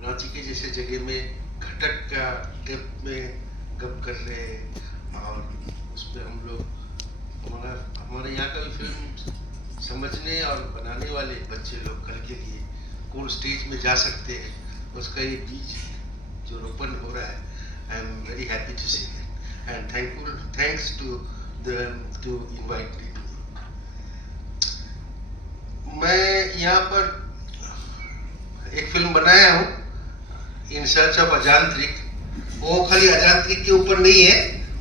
रांची के जैसे जगह में घटक का डेप्थ में गप कर रहे हैं और उस पर हम लोग हमारे यहाँ का भी फिल्म समझने और बनाने वाले बच्चे लोग कल के लिए कौन स्टेज में जा सकते हैं, उसका ये बीज जो रोपण हो रहा है। I am very happy to see that and thanks to invite me to. मैं यहाँ पर एक फिल्म बनाया हूँ इन सर्च ऑफ अजांत्रिक। वो खाली अजांत्रिक के ऊपर नहीं है,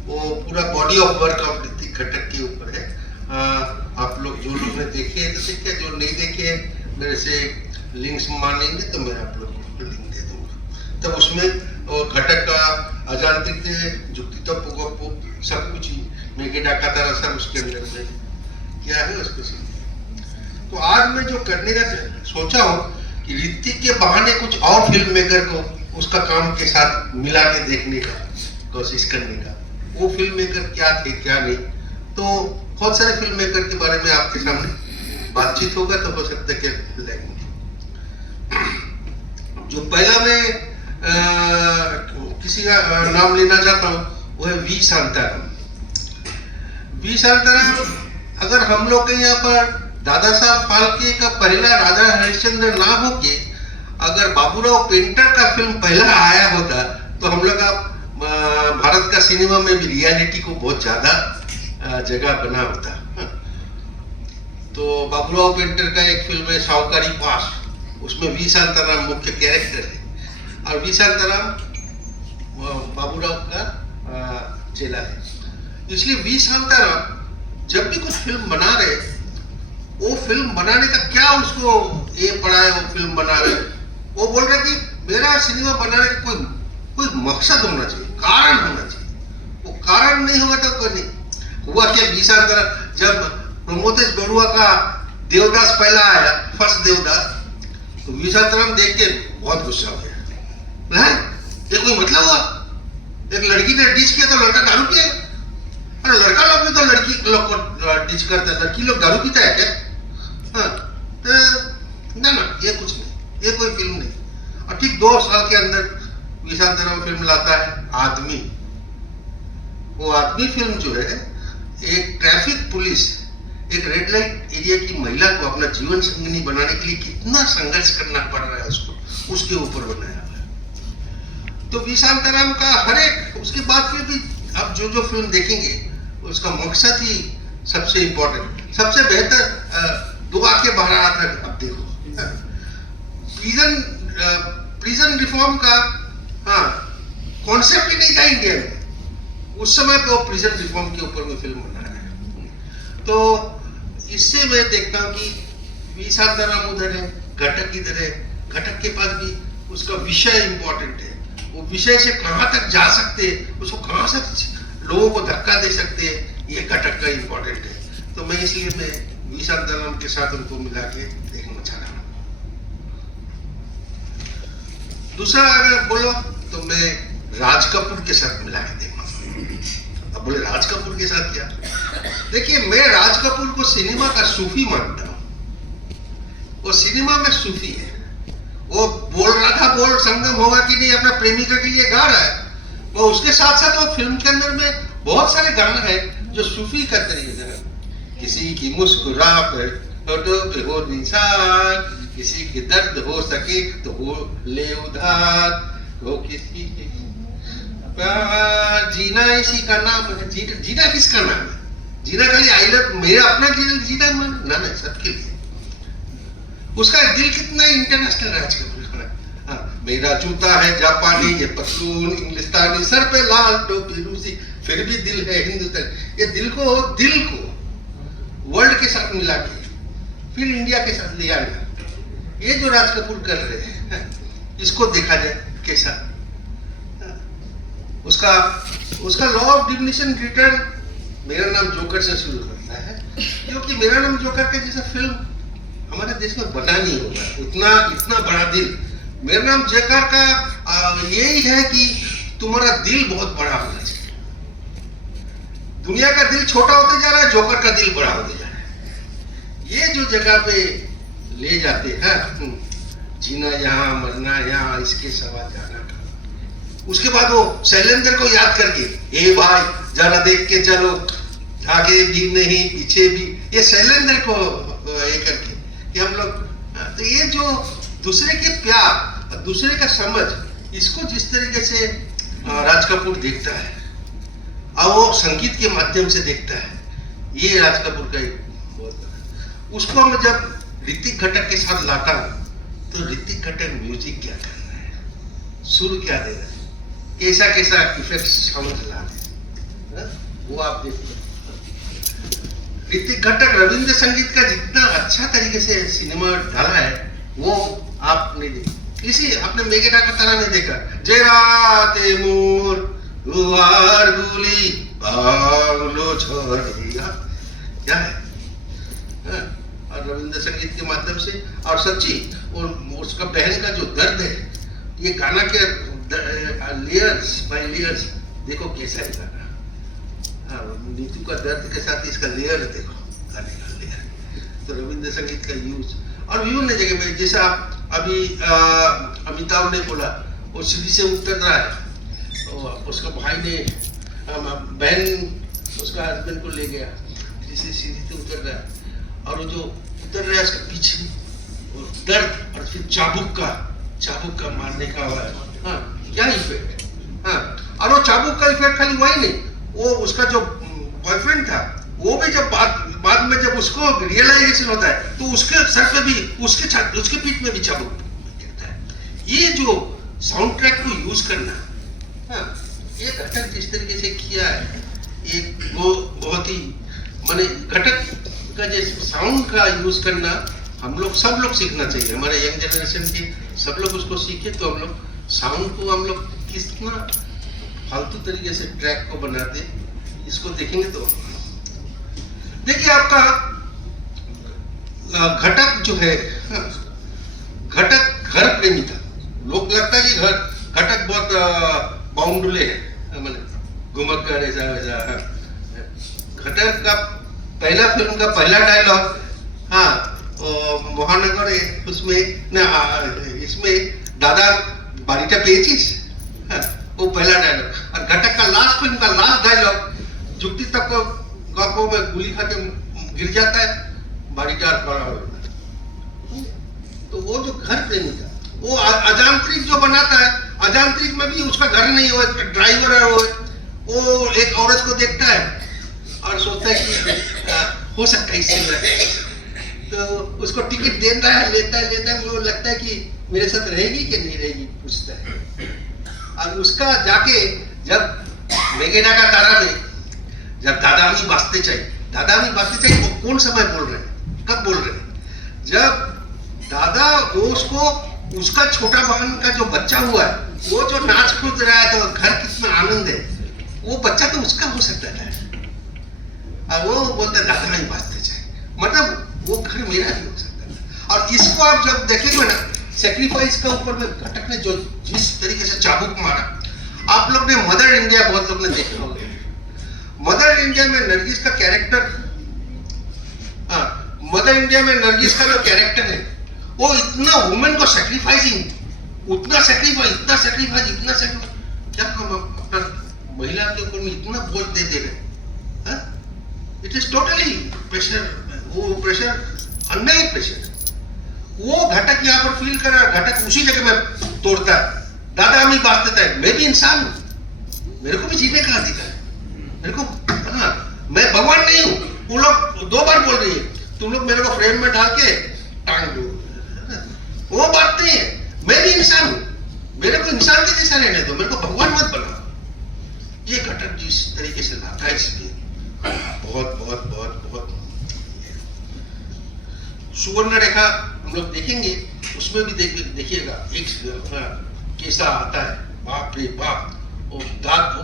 वो पूरा body of work of Hrithik घटक के ऊपर है। आप लोग जो लोग ने देखे हैं तो ठीक है, जो नहीं देखे मेरे से लिंक्स मांगेंगे तो मैं आप लोगों को लिंक दे दूंगा। तब उसमें घटक का अजांत्रिक जुक्ति तो सब कुछ ही मेके डाका तारा सब उसके अंदर में क्या है उसको सीखते। तो आज मैं जो करने का सोचा हूँ कि ऋतिक के बहाने कुछ और फिल्म मेकर को उसका काम के साथ मिला के देखने का कोशिश करने का, वो फिल्म मेकर क्या थे क्या नहीं। तो बहुत सारे फिल्म मेकर के बारे में आपके सामने बातचीत होगा, तो हो सकता है कि लगेंगे। जो पहला मैं किसी का नाम लेना चाहता हूँ वो है वी शांताराम। वी शांताराम अगर हम लोग के यहाँ पर दादा साहब फाल्के का पहला राजा हरिश्चंद्र ना होके अगर बाबूराव पेंटर का फिल्म पहला आया होता तो हम लोग का भारत का सिनेमा में भी रियलिटी को बहुत ज्यादा जगह बना होता। तो बाबूराव पेंटर का एक फिल्म है साहूकारी पास, उसमें वी शांताराम मुख्य कैरेक्टर है और वी शांताराम बाबूराव का चेला है। इसलिए वी शांताराम जब भी कुछ फिल्म बना रहे, वो फिल्म बनाने का क्या उसको ये पड़ा है, वो फिल्म बना रहे, वो बोल रहे कि मेरा सिनेमा बनाने का कोई मकसद होना चाहिए, कारण होना चाहिए। वो कारण नहीं होगा तो कोई नहीं हुआ। क्या वी शांताराम जब प्रमोदेश बरुआ का देवदास पहला आया, फर्स्ट देवदास, तो वी शांताराम देख के बहुत गुस्सा हो गया। ये कोई मतलब हुआ? एक लड़की ने डिच किया तो लड़का दारू पिया? अरे लड़का लोग भी तो लड़की लोग को डिच करता है, लड़की लोग दारू पीता है क्या? हाँ, तो ना ये कुछ नहीं, ये कोई फिल्म नहीं। और ठीक 2 साल के अंदर वी शांताराम फिल्म लाता है आदमी। वो आदमी फिल्म जो है एक ट्रैफिक पुलिस, एक रेड लाइट एरिया की महिला को अपना जीवन संगिनी बनाने के लिए कितना संघर्ष करना पड़ रहा है उसको, उसके ऊपर बनाया हुआ है। तो वी शांताराम का हर एक, उसके बाद फिर भी आप जो फिल्म देखेंगे उसका मकसद ही सबसे इम्पोर्टेंट, सबसे बेहतर दुआ के बहरा तक अब देखो। प्रिजन रिफॉर्म का कॉन्सेप्ट ही नहीं था इंडिया में उस समय पे, वो प्रिजन रिफॉर्म के ऊपर में फिल्म बना रहा है। तो इससे मैं देखता हूँ कि वी शांताराम उधर है, घटक इधर है, घटक के पास भी उसका विषय इंपॉर्टेंट है, वो विषय से कहाँ तक जा सकते हैं, उसको कहाँ से लोगों को धक्का दे सकते हैं, ये घटक का इंपॉर्टेंट है। तो मैं इसलिए मैं वी शांताराम के साथ उनको मिला के देखना चाह रहा हूँ। दूसरा अगर बोलो तो मैं राज कपूर के साथ मिला के देखूंगा। अब बोले राज कपूर के साथ क्या? देखिए, मैं राज कपूर को सिनेमा का सूफी मानता हूँ। वो सिनेमा में सूफी है। वो बोल रहा था बोल संगम होगा कि नहीं, अपना प्रेमिका के लिए गा रहा है। वो उसके साथ साथ वो फिल्म के अंदर में बहुत सारे गाना है जो सूफी का तरीके से है। किसी की मुस्कुराहट होठों पे हो निशान, किसी की दर्द हो सके तो हो ले उधार, वो किसी के जीना इसी का नाम है। जीना किसका नाम है? जीना खाली आई लव मेरा अपना जीना मन ना, नहीं सबके लिए। उसका दिल कितना इंटरनेशनल राज कपूर का। मेरा जूता है जापानी, ये पतलून इंग्लिस्तानी, सर पे लाल टोपी रूसी, फिर भी दिल है हिंदुस्तानी। ये दिल को वर्ल्ड के साथ मिला के फिर इंडिया के साथ ले आना, ये जो राज कपूर कर रहे हैं, इसको देखा जाए कैसा। उसका लॉ ऑफ डिमिनिशिंग रिटर्न मेरा नाम जोकर से शुरू करता है, क्योंकि मेरा नाम जोकर के जैसा फिल्म हमारे देश में बना नहीं होगा। इतना बड़ा दिल। मेरा नाम जोकर का यही है कि तुम्हारा दिल बहुत बड़ा होना चाहिए। दुनिया का दिल छोटा होते जा रहा है, जोकर का दिल बड़ा होते जा रहा है। ये जो जगह पे ले जाते हैं, जीना यहाँ मरना यहाँ, बारिश के सवा गाना था। उसके बाद वो शैलेंद्र को याद करके, ए भाई जरा देख के चलो, आगे भी नहीं पीछे भी, ये शैलेंद्र को ये करके कि हम लोग, तो ये जो दूसरे के प्यार, दूसरे का समझ, इसको जिस तरीके से राज कपूर देखता है और वो संगीत के माध्यम से देखता है, ये राज कपूर का एक बहुत, उसको मैं जब ऋतिक घटक के साथ लाता हूं तो ऋतिक घटक म्यूजिक क्या कर रहा है, सुर क्या दे रहा है, कैसा कैसा इफेक्ट साउंड ला रहे हैं, वो आप देखिए। ऋतिक घटक रविंद्र संगीत का जितना अच्छा तरीके से सिनेमा डाला है वो आप नहीं देखा। इसी आपने मेघेटा का तरह नहीं देखा, जय राते मोर दुआर गुली बांगलो छोड़िया, क्या है और रविंद्र संगीत के माध्यम से, और सच्ची और उसका बहन का जो दर्द है, ये गाना के लेयर्स बाय लेयर्स देखो कैसा है गाना। हाँ, नीतू का दर्द के साथ इसका लेयर देखो, गाने का लेयर। तो रविंद्र संगीत का यूज और विभिन्न जगह में, जैसा अभी अमिताभ ने बोला, वो सीढ़ी से उतर रहा है, उसका भाई ने बहन उसका हस्बैंड को ले गया, सीढ़ी से उतर रहा है, और वो जो उतर रहा है उसका पीछे दर्द और फिर चाबुक का मारने का आवाज, हाँ क्या इफेक्ट, हाँ। और वो चाबुक का इफेक्ट खाली वही नहीं, वो उसका जो बॉयफ्रेंड था वो भी जब बाद में जब उसको रियलाइजेशन होता है तो उसके सर पे भी, उसके पीठ में भी चाबुक गिरता है। ये जो साउंड ट्रैक को यूज करना, हाँ, ये घटक जिस तरीके से किया है, एक वो बहुत ही माने घटक का जैसे साउंड का यूज करना हम लोग सब लोग सीखना चाहिए, हमारे यंग जनरेशन के सब लोग उसको सीखे, तो हम लोग साउंड को हम लोग कितना फालतू तरीके से ट्रैक को बनाते, इसको देखेंगे तो देखिए आपका घटक जो है, घटक घर प्रेमी था, लोग लगता है कि घटक बहुत बाउंडुले है, मैंने घुमक्कर ऐसा वैसा। घटक का पहला फिल्म का पहला डायलॉग, हाँ महानगर है उसमें ना, इसमें दादा बारीटा पेचिस, हाँ, वो पहला डायलॉग। और घटक का लास्ट फिल्म का लास्ट डायलॉग, जुक्ति तक को गापों में गोली खा के गिर जाता है, बारीटा खड़ा होता है। तो वो जो घर प्रेमी था, वो अजांत्रिक जो बनाता है, अजांत्रिक में भी उसका घर नहीं हो, ड्राइवर है वो एक औरत को देखता है और सोचता है कि हो सकता है इससे मैं, तो उसको टिकट देता है, लेता है, वो लगता है कि मेरे साथ रहेगी कि नहीं रहेगी, पूछता है। और उसका जाके जब मेघेटा का तारा में जब दादा अम्मी बाजते चाहिए, वो कौन समय बोल रहे हैं, कब बोल रहे हैं, जब दादा वो उसको, उसका छोटा बहन का जो बच्चा हुआ है, वो जो नाच कूद रहा है, तो घर कितना आनंद है, वो बच्चा तो उसका हो सकता है, और वो बोलता है दादा नहीं बाजते चाहिए, मतलब वो घर मेरा भी हो सकता है। और इसको आप जब देखेंगे ना, सेक्रीफाइस का ऊपर में घटक ने जो जिस तरीके से चाबुक मारा, आप लोग ने मदर इंडिया बहुत लोग ने देखा होगा, मदर इंडिया में नरगिस का कैरेक्टर, मदर इंडिया में नरगिस का जो कैरेक्टर है, वो इतना वुमेन को सैक्रिफाइसिंग, इतना सैक्रिफाइस, क्या हम अपना महिला के ऊपर में इतना बोझ दे रहे, इट इज टोटली प्रेशर, वो प्रेशर अन्याय प्रेशर, वो घटक यहाँ पर फील कर रहा है, घटक उसी जगह में तोड़ता है, दादा अम्मी बात देता है, मैं भी इंसान हूं, मेरे को भी जीने का अधिकार है, मेरे को, हाँ मैं भगवान नहीं हूं, वो लोग 2 बार बोल रही है, तुम लोग मेरे को फ्रेम में डाल के टांग दो, वो बात नहीं है, मैं भी इंसान हूं, मेरे को इंसान के जैसा रहने दो, मेरे को भगवान मत बनाओ। ये घटक जिस तरीके से लाता है, इसलिए बहुत बहुत बहुत बहुत सुवर्ण रेखा हम लोग देखेंगे, उसमें भी देखिएगा एक कैसा आता है, बाप रे बाप,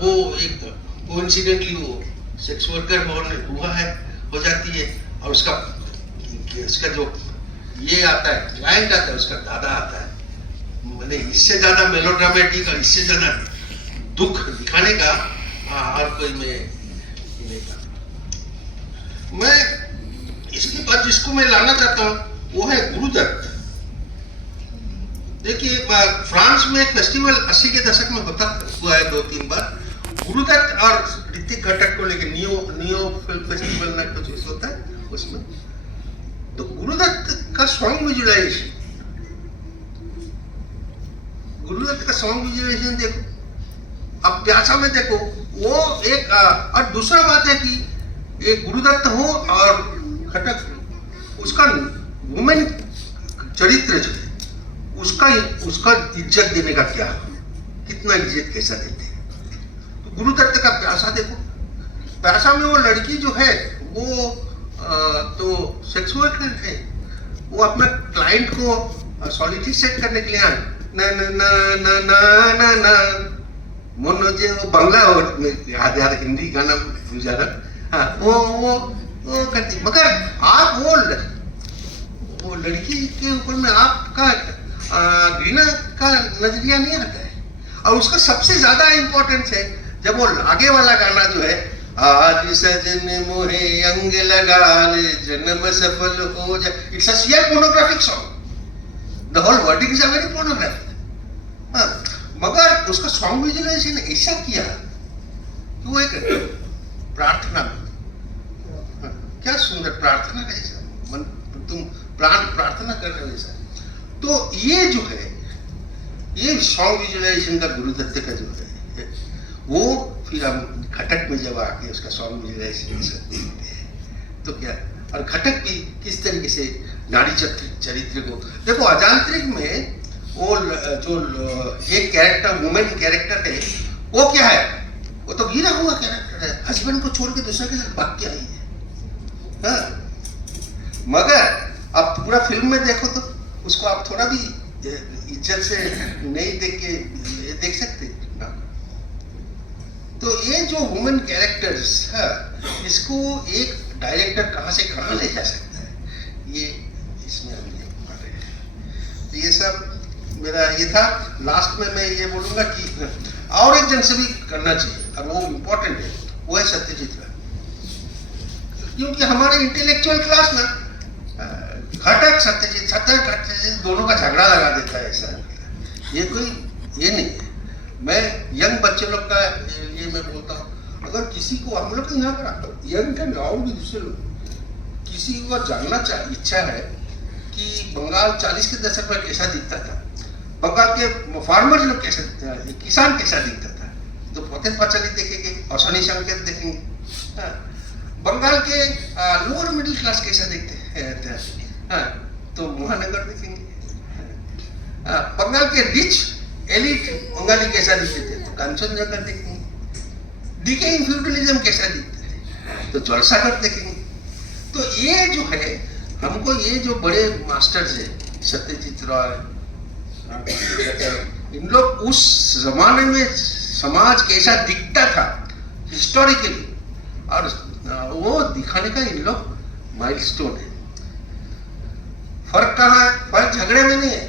वो एक कोइंसिडेंटली वो सेक्स वर्कर हुआ है, हो जाती है, और उसका जो ये आता है, क्लाइंट आता है, उसका दादा आता है, मैंने इससे ज्यादा मेलोड्रामेटिक और इससे ज्यादा दुख दिखाने का और कोई मैं इसके बाद जिसको मैं लाना चाहता हूं वो है गुरुदत्त। देखिए फ्रांस में एक फेस्टिवल 80 के दशक में हुआ है 2-3 बार, गुरुदत्त और ऋतिक घटक को लेकर नियो फिल्म फेस्टिवल ना कुछ ऐसा होता है उसमें। तो गुरुदत्त का सॉन्ग विजुअलाइजेशन देखो, अब प्यासा में देखो वो एक और दूसरा बात है कि ये गुरुदत्त हो और घटक, उसका वुमेन चरित्र जो है उसका इज्जत देने का क्या, कितना इज्जत कैसा देते हैं। तो गुरुदत्त का प्यासा देखो, प्यासा में वो लड़की जो है वो तो सेक्स वर्कर है, वो अपना क्लाइंट को सॉलिटी सेट करने के लिए आए ना ना ना ना ना ना ना मुझे वो बंगला याद हिंदी गाना गुजा रहा, हाँ वो करती, मगर आप वो लड़की के ऊपर में आपका घृणा का नजरिया नहीं आता है। और उसका सबसे ज्यादा इंपॉर्टेंस है जब वो आगे वाला गाना जो है, आज सजन मोहे अंग लगा ले जन्म सफल हो जाए, it's a sheer pornographic song, the whole wording is a very pornographic. मगर उसका सॉन्ग विजुअलाइजेशन ऐसा किया कि वो एक प्रार्थना, क्या सुंदर प्रार्थना है, तुम प्रार्थना कर रहे हो ऐसा। तो ये जो है, ये सॉन्ग विजुअलाइजेशन का गुरुदत्त का जो है वो, फिर हम घटक में जब आके उसका सॉन्ग विजुअलाइजेशन देखते हैं तो क्या, और घटक भी किस तरीके से नारी चरित्र को देखो। अजांत्रिक में वो जो एक कैरेक्टर वुमेन कैरेक्टर है वो क्या है, वो तो गिरा हुआ कैरेक्टर है, हस्बैंड को छोड़ के दूसरे के साथ भाग के आई है, हाँ। मगर आप पूरा फिल्म में देखो तो उसको आप थोड़ा भी इज्जत से नहीं देख सकते ना। तो ये जो वुमेन कैरेक्टर्स है, इसको एक डायरेक्टर कहाँ से कहाँ ले जा सकता है, ये इसमें हम नहीं पा रहे हैं। तो ये सब मेरा ये था। लास्ट में मैं ये बोलूंगा कि और एक जन से भी करना चाहिए, और वो इम्पोर्टेंट है, वो है सत्यजीत राय। क्योंकि हमारे इंटेलेक्चुअल क्लास में घटक सत्यजीत दोनों का झगड़ा लगा देता है, ऐसा ये कोई ये नहीं है। मैं यंग बच्चे लोग का ये मैं बोलता हूँ, अगर किसी को, हम लोग यहाँ पर यंग का और भी दूसरे लोग, किसी को जानना इच्छा है कि बंगाल 40 के दशक में कैसा दिखता था, बंगाल के फार्मर्स लोग कैसे दिखता था, किसान कैसा दिखता था, तो पोते पाचाली देखेंगे, अशनी संकेत देखेंगे, हाँ। बंगाल के लोअर मिडिल क्लास कैसा दिखते हैं, हाँ, तो महानगर देखेंगे, हाँ। बंगाल के रिच एलिट बंगाली कैसा दिखते थे, तो कांचनजंगा देखेंगे। डिकेइंग फ्यूडलिज्म कैसा दिखता है, तो जलसागर देखेंगे। तो ये जो है, हमको ये जो बड़े मास्टर्स है सत्यजीत राय, इन लोग उस जमाने में समाज कैसा दिखता था हिस्टोरिकली, और वो दिखाने का इन लोग माइलस्टोन है। फर्क कहाँ है? फर्क झगड़े में नहीं है,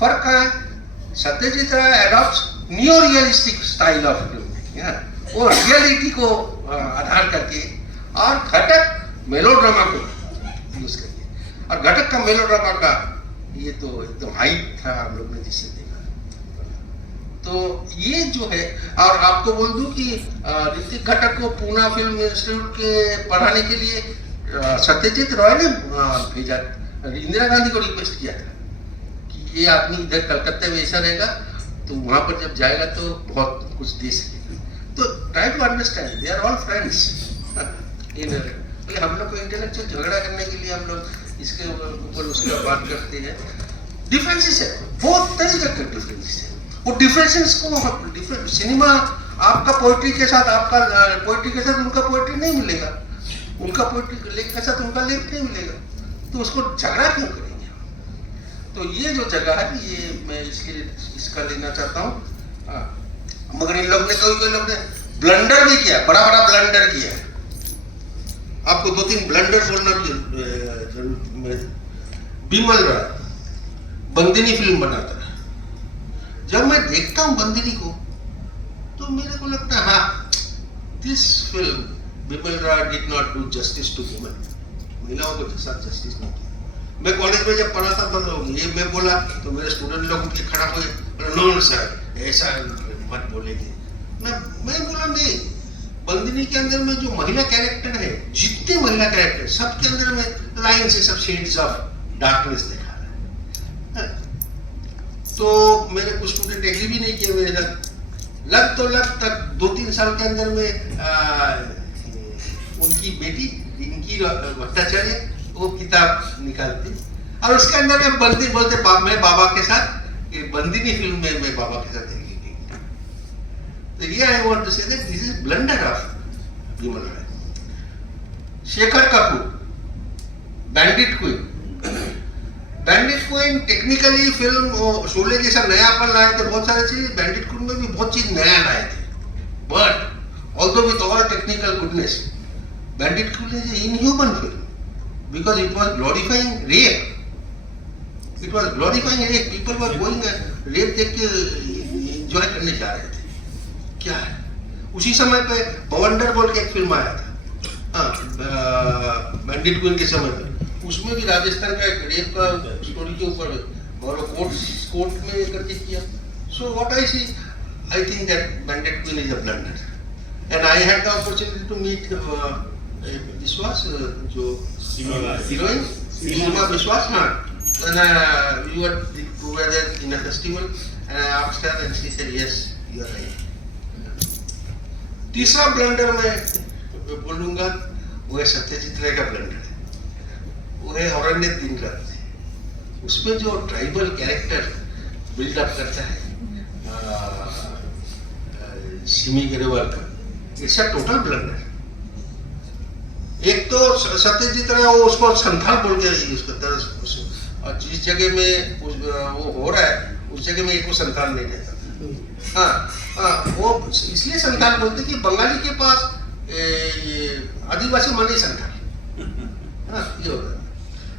फर्क कहाँ है? Satyajit Ray adopts new realistic style of film, वो रियलिटी को आधार करके, और घटक मेलोड्रामा को यूज करके। और घटक का मेलोड्रामा का ये तो एकदम हाइट था, हम लोग ने जिसे देखा। तो ये जो है, और आपको बोल दूं कि ऋतिक घटक को पूना फिल्म इंस्टीट्यूट के पढ़ाने के लिए सत्यजीत रॉय ने भेजा, इंदिरा गांधी को रिक्वेस्ट किया था कि ये आदमी इधर कलकत्ते में ऐसा रहेगा, तो वहां पर जब जाएगा तो बहुत कुछ दे सकेगा। तो try to understand, they are all friends. हम लोग को इंटेलेक्चुअल झगड़ा करने के लिए हम लोग इसके ऊपर उसके बात करते हैं। डिफरेंसेस है, बहुत तरीके के डिफरेंसेस है। वो डिफरेंसेस को सिनेमा, आपका पोइट्री के साथ उनका पोइट्री नहीं मिलेगा, उनका पोइट्री लेख के साथ उनका लेख नहीं मिलेगा, तो उसको झगड़ा क्यों करेंगे? तो ये जो जगह है, ये मैं इसका लेना चाहता हूँ। मगर इन लोग ने कोई लोग ने ब्लंडर भी किया, बड़ा बड़ा ब्लंडर किया। आपको 2-3 ब्लंडर बोलना जरूर। बिमल राय बंदिनी फिल्म बनाता है, जब मैं देखता हूं बंदिनी को तो मेरे को लगता है, हाँ, this film Bimal Roy did not do justice to women, महिलाओं के साथ जस्टिस नहीं किया। मैं कॉलेज में जब पढ़ा था तो ये मैं बोला तो मेरे स्टूडेंट लोग उठ के खड़ा हुए, नो सर ऐसा मत बोलेंगे। मैं बोला नहीं, बंदिनी के अंदर में जो महिला कैरेक्टर है, जितने महिला कैरेक्टर सबके अंदर में लाइन से सब शेड्स ऑफ डार्कनेस दिखा रहा है। तो मेरे कुछ स्टूडेंट एग्री भी नहीं किए मेरे साथ। लग तक 2-3 साल के अंदर में उनकी बेटी इनकी भट्टाचार्य वो किताब निकालती और उसके अंदर में बंदी बोलते मैं बाबा के साथ, ये बंदिनी फिल्म में मैं बाबा के साथ देखी। तो ये I want to say that this is blunder of Bimal Roy. Shekhar Kapur, Bandit Queen technically film Sholay जैसा नयापन लाए थे, बहुत सारे चीज बैंडिट क्वीन में भी बहुत चीज नया लाए थे, but although with all technical goodness bandit queen is inhuman film because it was glorifying rape. It was glorifying rape. People were going rape देख के enjoy करने जा रहे थे। क्या है? उसी समय पे बवंडर बोल के एक फिल्म आया था, बैंडिट क्वीन के समय पे, उसमें भी राजस्थान का एक रेप का स्टोरी के ऊपर और कोर्ट में करके किया। So what I see, I think that Bandit Queen is a blunder, and I had the opportunity to meet विश्वास जो हीरोइन सीमा विश्वास, हाँ, and we were together in a festival and I asked her and she said yes you are right. तीसरा blunder मैं बोलूँगा वो है सत्यजीत राय का ब्लंडर है, वो है अरण्य दिन रात। उसमें जो ट्राइबल कैरेक्टर बिल्डअप करता है सिमी ग्रेवाल का, इट्स अ टोटल ब्लंडर। एक तो सत्यजीत राय वो उसको संथाल बोल के यूज करता है, और जिस जगह में वो हो रहा है उस जगह में एक को संथाल नहीं रहता। हाँ, वो इसलिए संथाल बोलते कि बंगाली के पास आदिवासी माने संथाल। हाँ, ये होता है।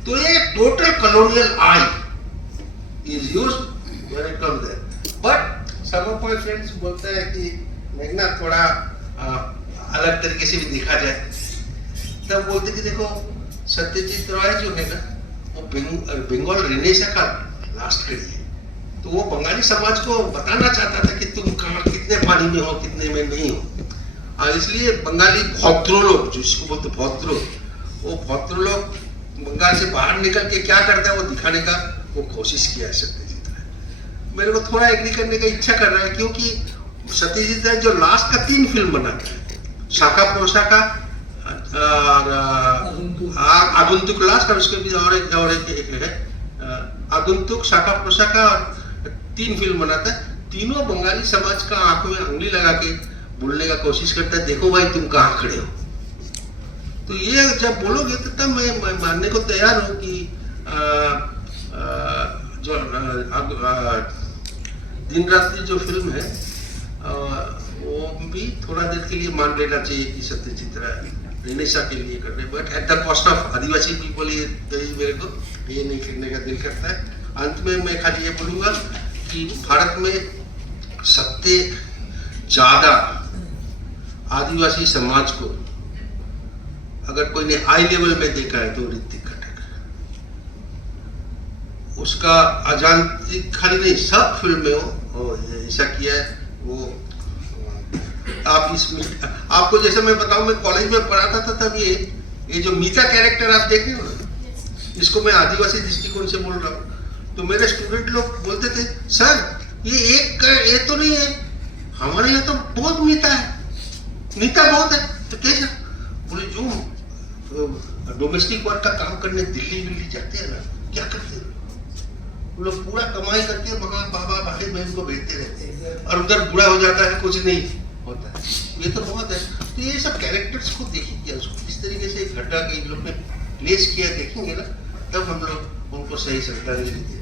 तो ये total colonial eye is used when it comes there, but some of my friends बोलते हैं कि मेघना थोड़ा अलग तरीके से भी देखा जाए। तब बोलते कि देखो सत्यजीत राय जो है ना वो बंगाल रेनेसा का लास्ट कड़ी है, तो वो बंगाली समाज को बताना चाहता था कि तुम कहाँ कितने पानी में हो कितने में नहीं हो। इसलिए बंगाली भौत्रो लोग, जिसको बोलते भौत्रो, वो भौत्रो लोग बंगाल से बाहर निकल के क्या करते हैं वो दिखाने का वो कोशिश किया है सत्यजीत राय। मेरे को थोड़ा एग्री करने का इच्छा कर रहा है, क्योंकि सत्यजीत राय जो लास्ट का 3 फिल्म बनाता है, शाखा पोशाका और आगंतुक लास्ट, और उसके भी और एक है आगंतुक, शाखा पोशाका, और 3 फिल्म बनाता है। तीनों बंगाली समाज का आंखों में उंगली लगा के बोलने का कोशिश करता है, देखो भाई तुम कहाँ खड़े हो। तो ये जब बोलोगे तो तब मैं मानने को तैयार हूँ कि जो दिन रात्रि जो फिल्म है वो भी थोड़ा देर के लिए मान लेना चाहिए कि सत्यजीत राय रेनेसा के लिए कर रहे, but at the cost of Adivasi people. ये मेरे को ये नहीं करने का दिल करता है। अंत में मैं खाली ये बोलूँगा कि भारत में सबसे ज़्यादा आदिवासी समाज को अगर कोई ने आई लेवल में देखा है तो ऋतिक घटक, उसका अजांतिक खाली नहीं सब फिल्म में वो ऐसा किया है। वो आप इसमें आपको जैसे मैं बताऊं, मैं कॉलेज में पढ़ाता था तब ये जो मीता कैरेक्टर आप देख रहे हो ना, इसको मैं आदिवासी दृष्टिकोण से बोल रहा हूँ, तो मेरे स्टूडेंट लोग बोलते थे सर ये तो नहीं है, हमारे यहाँ तो बहुत मीता है, मीता बहुत है। तो कैसा बोले जो डोमेस्टिक वर्क का काम करने दिल्ली जाते हैं ना, क्या करते हैं वो लोग, पूरा कमाई करके वहाँ बाबा भाई बहन को भेजते रहते हैं, और उधर बुरा हो जाता है, कुछ नहीं होता है। ये तो बहुत है। तो ये सब कैरेक्टर्स को देखिए, उसको किस तरीके से घटा के इन लोग ने प्लेस किया देखेंगे ना, तब हम लोग उनको सही श्रद्धांजलि देंगे।